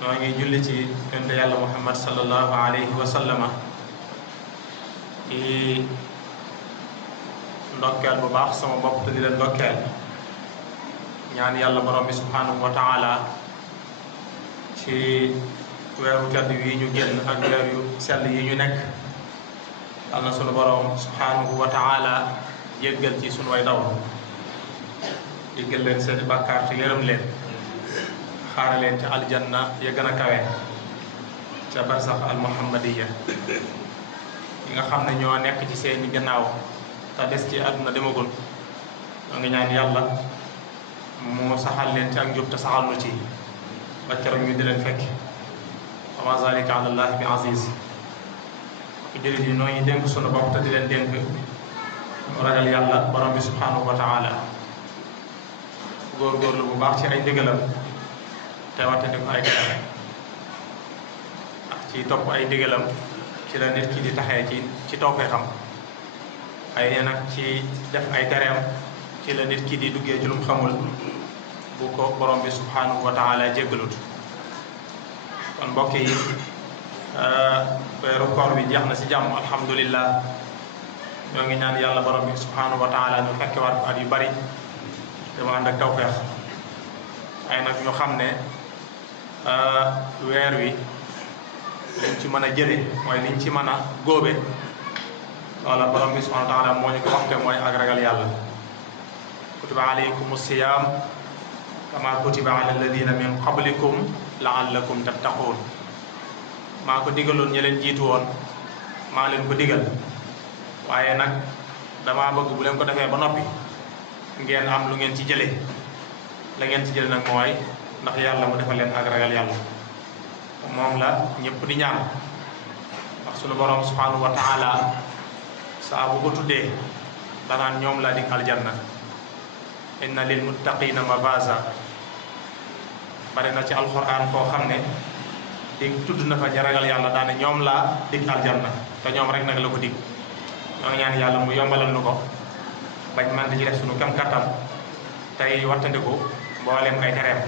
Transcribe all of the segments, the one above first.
noo ngi julli ci yonent yàlla muhammad sallallahu alayhi wa sallama di ndokkeel bu baax sama bopp te di leen ndokkeel ñaan yàlla borom bi subhanahu wa taala ci weeru tedd yi ñu génn ak weer yu sell yi ñu nekk yal na sunu borom subhanahu wa taala jéggal ci sunu way daw jéggal leen seeni bàkkaar te yërëm leen xaare leen ci aljanna ya gën a kawe ca barsax al muhammadiya yi nga xam ne ñoo nekk ci seeni gannaaw te des ci àdduna demagul ñoo ngi ñaan yàlla mu saxal leen ci ak njub te saxal nu ci ba keroog ñu di leen fekk wa ma zalika ala allahi bi aziz ku jëlit yi noo ngi dénk sunu bopp te di leen dénk ragal yàlla borom bi subhanahu wa taala góorgóorlu bu baax ci ay ndigalam te wattandi ko ay tereem ak ci topp ay ndigalam ci la nit ki di taxee ci tawfeexam ay nag ci def ay tereem ci la nit ki di duggee ci lu mu xamul bu ko borom bi subhanahu wa taala jéggalut kon mbokk yi weeru koor bi jeex na si jàmm alhamdulillah ñoo ngi ñaan yàlla borom bi subhanahu wa taala ñu fekke waat ko at yu bari dama ànd ak tawfeex ay nag ñu xam ne weer wi liñ ci mën a jële mooy liñ ci mën a góobe loola borom bi subhanahu wa taala moo ñu ko waxte mooy ak ragal yàlla kutiba alaykum siyam kama kutiba ala alladina min qablikum laallakum tattaqun maa ko digaloon ñi leen jiitu woon maa leen ko digal waaye nag dama bëgg bu leen ko defee ba noppi ngeen am lu ngeen ci jële la ngeen ci jële nag mooy ndax yàlla mu defal leen ak ragal yàlla moom la ñëpp di ñaan ndax sunu borom subhanahu wa taala saa bu ko tuddee danaan ñoom laa dig aljanna inna lil muttaqina mafaza bari na ci alquran koo xam ne dig tudd na fa ña ragal yàlla daane ñoom laa dig aljanna te ñoom rek nag la ko dig ñoo ñaan yàlla mu yombalal nu ko bañ man di ci def sunu kam kattan tey wattandiku mboolem ay tereem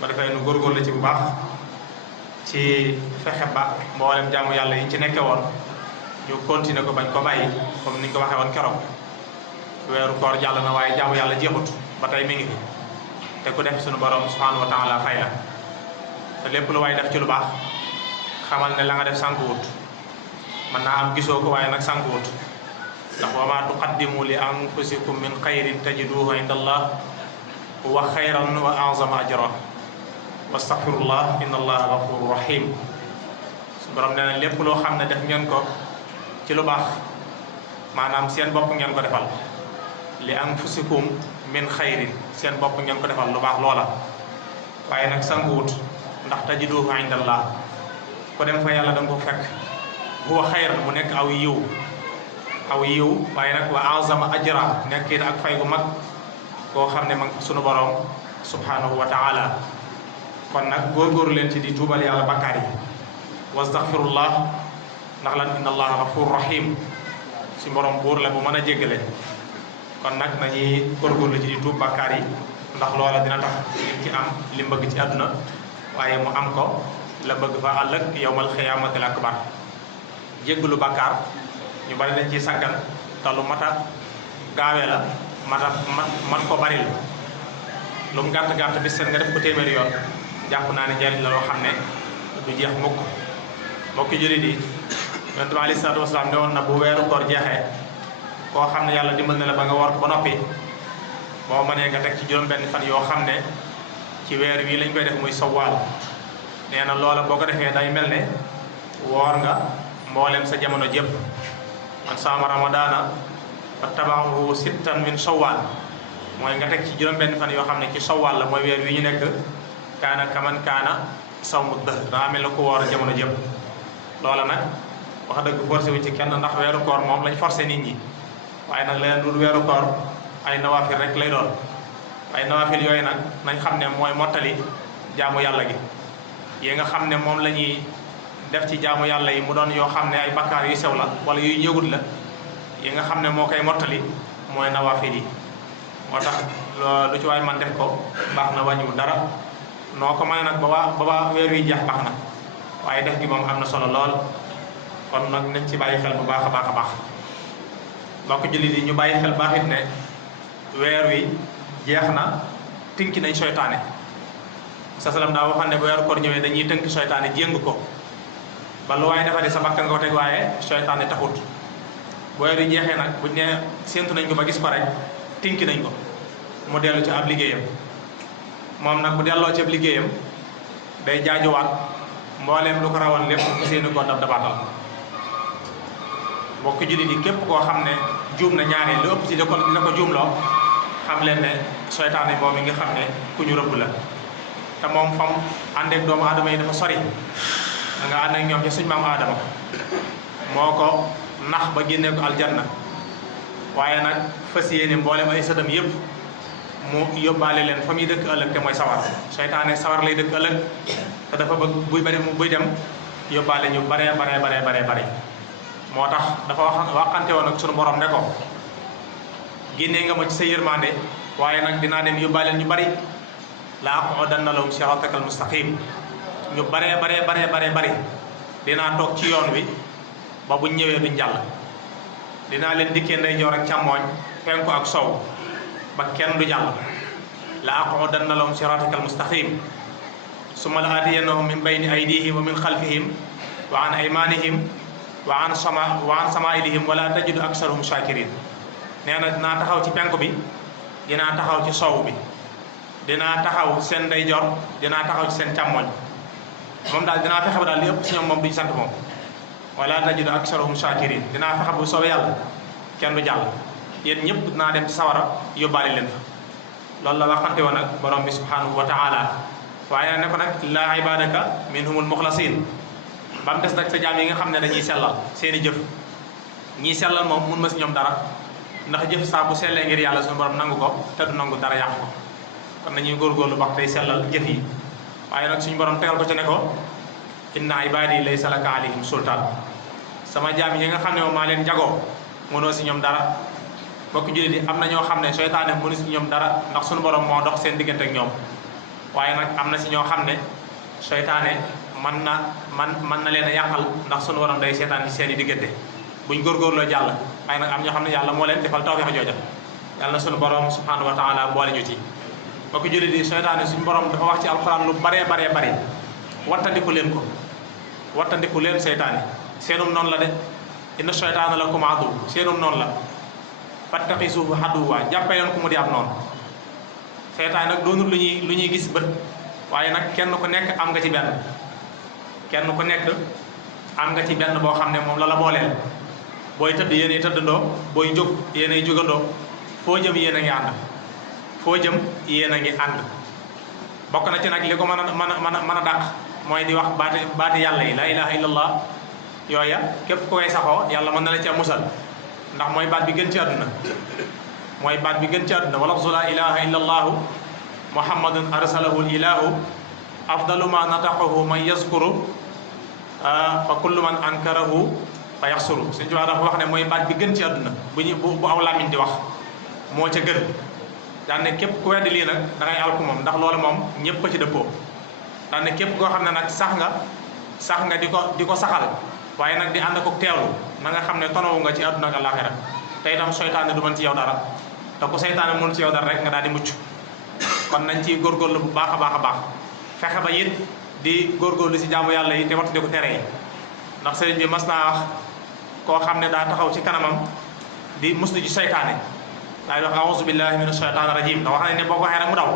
ba defee nu góorgóorlu ci bu baax ci fexe ba mboolem jaamu yàlla yi ci nekke woon ñu continuer ko bañ ko bàyyi comme niñ ko waxee woon keroog weeru koor jàll na waaye jaamu yàlla jeexut ba tey mi ngi fi te ku def sunu borom subhanahu wa taala fay la te lépp lu waay def ci lu baax xamal ne la nga def sànkuwut mën naa am gisoo ko waaye nag sànkuwut ndax wa ma tuqaddimu li anfusikum min xayrin tajiduhu inda allah huwa xayran wa a'zama ajra wastaghfirullah inna allaha ghafurur rahim su borom nee na lépp loo xam ne def ngeen ko ci lu baax maanaam seen bopp ngeen ko defal li anfusikum min xayrin seen bopp ngeen ko defal lu baax loola waaye nag sanguwut ndax tajiduhu inda allah ko dem fa yàlla da nga ko fekk huwa xayran mu nekk aw yiw waaye nag wa a'zama ajra nekk it ak fay gu mag koo xam ne mag sunu borom subhanahu wa taala kon nag góorgóorlu leen ci di tuubal yàlla bakkaar yi wastaghfirullah ndax lan inna allaha ghafurur rahim si borom buur la bu mën a jéggale kon nag nañuy góorgóorlu ci di tuub bakkaar yi ndax loola dina tax nit ci am li mu bëgg ci àdduna waaye mu am ko la bëgg fa ëllëg yawmal xiyaamatil akbar jéggalu bakkaar ñu bari dañ ciy sàggan te lu mat a gaawee la man ko bari la lu mu gàtt bis seen nga def ko téeméeri yoon jàpp naa ne njariñ la loo xam ne du jeex mukk mbokki jullit yi yonent bi alayhi salaatu wasalaam ne woon na bu weeru koor jeexee koo xam ne yàlla dimbal na la ba nga woor ko ba noppi boo mënee nga teg ci juróom-benn fan yoo xam ne ci weer wii lañ koy def muy sawaal nee na loola boo ko defee day mel ne woor nga mboolem sa jamono jépp man saama ramadaana wattaba'ahu sittan min sawaal mooy nga teg ci juróom-benn fan yoo xam ne ci sawaal la mooy weer wi ñu nekk kaana kaman kaana sawmu dëhr daa mel ne ku woor jamono jépp loola nag wax dëgg forcé wu ci kenn ndax weeru koor moom lañ forcé nit ñi waaye nag leneen du weeru koor ay nawaafil rek lay doon waaye nawaafil yooyu nag nañ xam ne mooy mottali jaamu yàlla gi yi nga xam ne moom la ñuy def ci jaamu yàlla yi mu doon yoo xam ne ay bakkaar yu sew la wala yuy yëgut la yi nga xam ne moo koy mottali mooy nawaafil yi moo tax lu ci waay man def ko baax na wàññiwul dara noo ko mën nag ba weer wi jeex baax na waaye def gi moom am na solo lool kon nag nañ ci bàyyi xel bu baax a baax a baax mbokk jullit yi ñu bàyyi xel baax it ne weer wi jeex na tënki nañ seytaane sa salam daa waxoon ne bu weeru koor ñëwee dañuy tënk seytaane jéng ko ba lu waaye defati sa bakkan nga ko teg waaye seytaane taxut bu weer wi jeexee nag buñ ne séentu nañ ko ba gis ko rek tënki nañ ko mu dellu ci ab liggéeyam moom nag bu delloo ci ab liggéeyam day jaajuwaat mbooleem lu ko rawoon lépp mu seeni ko dab dabaatal mbokk jullit yi képp koo xam ne juum na ñaari lu ëpp ci li ko juumloo xam leen ne seytaane moom mi nga xam ne ku ñu rëbb la te moom fam àndeek doomu aadama yi dafa sori da nga ànd ak ñoom ci suñ maam aadama moo ko nax ba génnee ko aljanna waaye nag fas yéene mboolem ay sëtam yëpp mu yóbbaale leen fa muy dëkk ëllëg te mooy sawar seytaane sawar lay dëkk ëllëg te dafa bëgg buy dem yóbbaale ñu bare moo tax dafa waxante woon ak sunu borom ne ko génnee nga ma ci sa yërmande waaye nag dinaa dem yóbbaale ñu bari la aqudanna lahum siratakal mustaqim ñu bari dinaa toog ci yoon wi ba buñ ñëwee duñ jàll dinaa leen dikkee ndeyjoor ak càmmooñ penku ak sow ba kenn du jàll la aqudanna lahum siratakal mustaqim summa la aatiyannahum min bayni aydihim wa min xalfihim wa an aymanihim wa an samailihim wala tajidu aksarahum shakirin nee na dinaa taxaw ci penku bi dinaa taxaw ci sow bi dinaa taxaw seen ndeyjoor dinaa taxaw ci seen càmmooñ moom daal dinaa fexe ba daal li ëpp si ñoom moom duñ sant moom wala tajidu aksarahum shakirin dinaa fexe bu soobee yàlla kenn du jàll yéen ñëpp dinaa dem ci sawara yóbbaale leen fa loolu la waxante woon ak borom bi subhanahu wa taala waaye ne ko nag la ibadaka minhumul muxlasin ba mu des nag sa jaam yi nga xam ne dañuy sellal seeni jëf ñiy sellal moom mun ma si ñoom dara ndax jëf saa bu sellee ngir yàlla suñu borom nangu ko te du nangu dara yàq ko kon nañuy góorgóorlu wax tey sellal jëf yi waaye nag suñu borom tegal ko ci ne ko inna ibadi laysa laka alayhim sultaan sama jaam yi nga xam ne moom maa leen jagoo mënoo si ñoom dara bokk jullit yi am na ñoo xam ne seytaane mënu si ñoom dara ndax suñu borom moo dox seen diggante ak ñoom waaye nag am na si ñoo xam ne seytaane man na leen a yàqal ndax suñu borom day seetaan ci seen i diggante buñ góorgóorloo jàll waaye nag am ñoo xam ne yàlla moo leen defal tawfeex jooja yàlla na suñu borom subhanahu wa taala boole ñu ci bokk jullit yi seytaane suñu borom dafa wax ci alxuraan lu bari wattandiku leen seytaane seenum noonu la de inna seytaana lakum aduw seenum noonu la fattaqisuhu aduwwa jàppee leen ko mu di ab noonu seytaane nag doonul lu ñuy gis bët waaye nag kenn ku nekk am nga ci benn boo xam ne moom la booleel booy tëdd yéenay tëddandoo booy jóg yéenay jógandoo foo jëm yéen a ngi ànd bokk na ci nag li ko mën a dàq mooy di wax baati yàlla yi la ilaha illallah yooya képp ku koy saxoo yàlla mën na la ci musal ndax mooy baat bi gën ci àdduna wala la ilaha illallahu muhammadun arsalahu ilahu afdalu ma nataqahu man yazkuru fa kullu man ankarahu fa yaxsuru suñu tubaab dafa wax ne mooy baat bi gën ci àdduna bu aw làmmiñ di wax moo ca gën daan ne képp ku weddi lii nag da ngay alku moom ndax loolu moom ñëpp a ci dëppoo daan ne képp koo xam ne nag sax nga di ko saxal waaye nag di ànd ko teewlu na nga xam ne tonawu nga ci àdduna ak àllaaxira te itam seytaane du mën ci yow dara te ku seytaane mënul ci yow dara rek nga daal di mucc kon nañ ciy góorgóorlu bu baax a baax fexe ba it di góorgóorlu si jaamu yàlla yi te wattu di ko tere yi ndax sëriñ bi mas naa wax koo xam ne daa taxaw ci kanamam di muslu ci seytaane daal di wax a'uuzu billahi mina shaytaani rajim ndax wax nañ ne boo ko waxee rek mu daw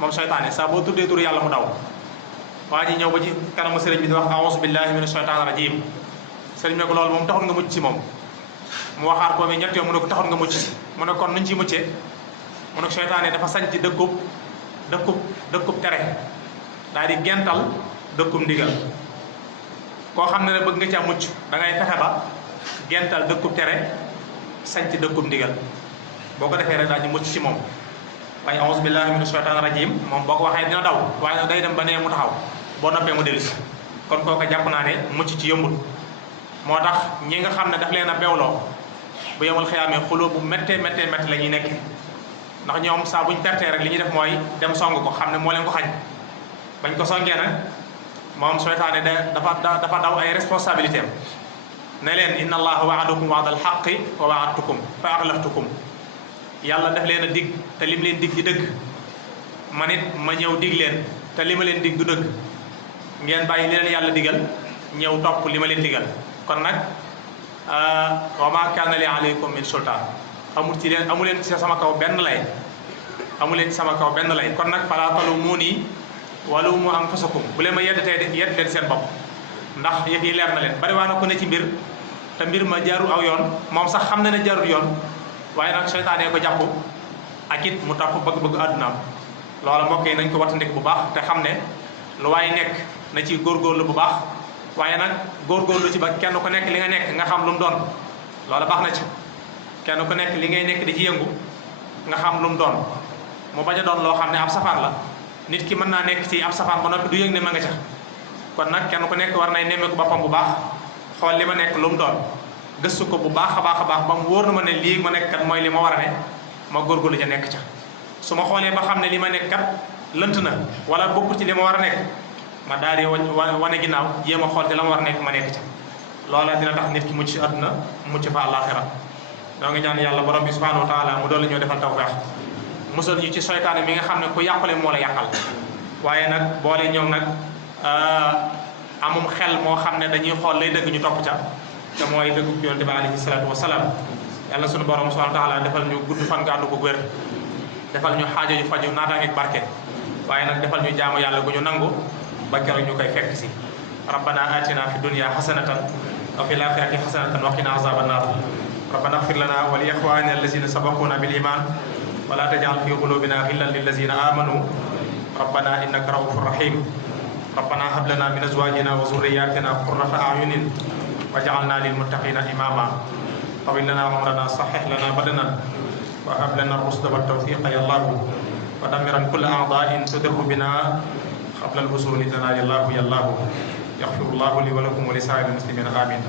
moom seytaane saa boo tuddee turu yàlla mu daw waa ji ñëw ba ci kanamu sëriñ bi di wax a'uuzu billahi mina shaytaani rajim sëriñ bi ne ko loolu moom taxul nga mucc si moom mu waxaat ko mi ñett yoon mu ne ko taxul nga mucc si mu ne kon nuñ ciy muccee mu ne ko seytaane dafa sañ ci dëkkub tere daal di gental dëkkub ndigal koo xam ne bëgg nga ca mucc da ngay fexe ba gental dëkkub tere sañ ci dëkkub ndigal boo ko defee rek daal di mucc ci moom waaye a'uuzu billahi mina shaytaani rajim moom boo ko waxee dina daw waaye nag day dem ba nee mu taxaw boo noppee mu dellusi kon kooku jàpp naa ne mucc ci yombul moo tax ñi nga xam ne daf leen a bewloo bu yemul xiyaamee xuloo bu méttee la ñuy nekk ndax ñoom saa buñ pertee rek li ñuy def mooy dem song ko xam ne moo leen ko xañ bañ ko songee nag moom seytaane dafa daw ay responsabilité am ne leen inna allaha waadakum waadal xaqi wa waadtukum fa axlaftukum yàlla daf leen a dig te lim leen dig di dëgg man it ma ñëw dig leen te li ma leen dig du dëgg ngeen bàyyi li leen yàlla digal ñëw topp li ma leen digal kon nag wa ma kaana li aleykum min sultaan amu leen ci sama kaw benn lay amu leen ci sama kaw benn lay kon nag falaa talumuunii wa luumu anfusakum bu leen ma yedd tey yedd leen seen bopp ndax yëf yi leer na leen bari waa na ko ne ci mbir te mbir ma jaarul aw yoon moom sax xam na ne jaarul yoon waaye nag seytaane ko jàpp ak it mu topp bëgg-bëgg àddunaam loola mbokk yi nañ ko wattandik bu baax te xam ne lu waaye nekk na ci góorgóorlu bu baax waaye nag góorgóorlu ci ba kenn ku nekk li nga nekk nga xam lu mu doon loola baax na ci kenn ku nekk li ngay nekk di ci yëngu nga xam lu mu doon mu bañ a doon loo xam ne ab safaan la nit ki mën naa nekk ci ab safaan ba noppi du yëg ne ma nga ca kon nag kenn ku nekk war nay nemmeeku boppam bu baax xool li ma nekk lu mu doon gëstu ko bu baax a baax ba mu wóor na ma ne lii ma nekk kat mooy li ma war a ne ma góorgóorlu ca nekk ca su ma xoolee ba xam ne li ma nekk kat lënt na wala bokkul ci li ma war a nekk ma daal di wane ginnaaw jéem a xool ci la ma war a nekk ma nekk ca loola dina tax nit ki mucc ci àdduna mucc fa àllaaxira doo ngi ñaan yàlla borom bi subhanahu wa taala mu doon la ñoo defal tawfeex musal ñu ci seytaane mi nga xam ne ku yàqule moo la yàqal waaye nag boole ñoom nag amum xel moo xam ne dañuy xool lay dëgg ñu topp ca te mooy dëggu yonente bi alayhi salaatu wasalaam yàlla sunu borom subhanahu wa taala defal ñu gudd fan gàddu ko wér defal ñu xaajo yu faju naataangeeg barke waaye nag defal ñu jaamu yàlla gu ñu nangu ba keroog ñu koy fekk si rabbana atina fi dunya hasanatan wa fil akhirati hasanatan wa qina azaban nar rabbana ighfir lana wa li ikhwanina allazina sabaquna bil iman wa la taj'al fi qulubina ghillan lil ladzina amanu rabbana innaka ra'ufur rahim rabbana hab lana min azwajina wa dhurriyyatina qurrata a'yunin waj'alna lil muttaqina imama طول لنا عمرنا صحح لنا بدنا وهب لنا الرشد والتوفيق يا الله ودمرا كل اعضاء تدر بنا قبل الوصول لنا يا الله يا الله يغفر الله لي ولكم ولسائر المسلمين امين